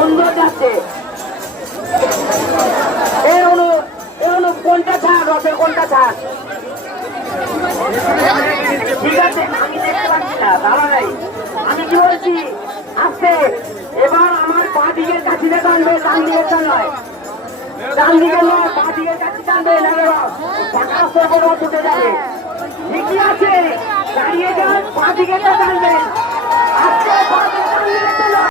সুন্দর যাচ্ছে। এর অনু কোনটা ছাড়, রথের কোনটা ছাড়? ঠিক আছে, আমি দেখতে পাচ্ছি না, দাঁড়াই। আমি কি বলছি, আসতে এবার আমার পা দিকের কাছে টানবে, ডান দিকের নয়, ডান দিকে নয়, পা দিকের কাছে টানবে, ছুটে যাবে। ঠিকই আছে, দাঁড়িয়ে যান, পা দিকে টানবে, আসতে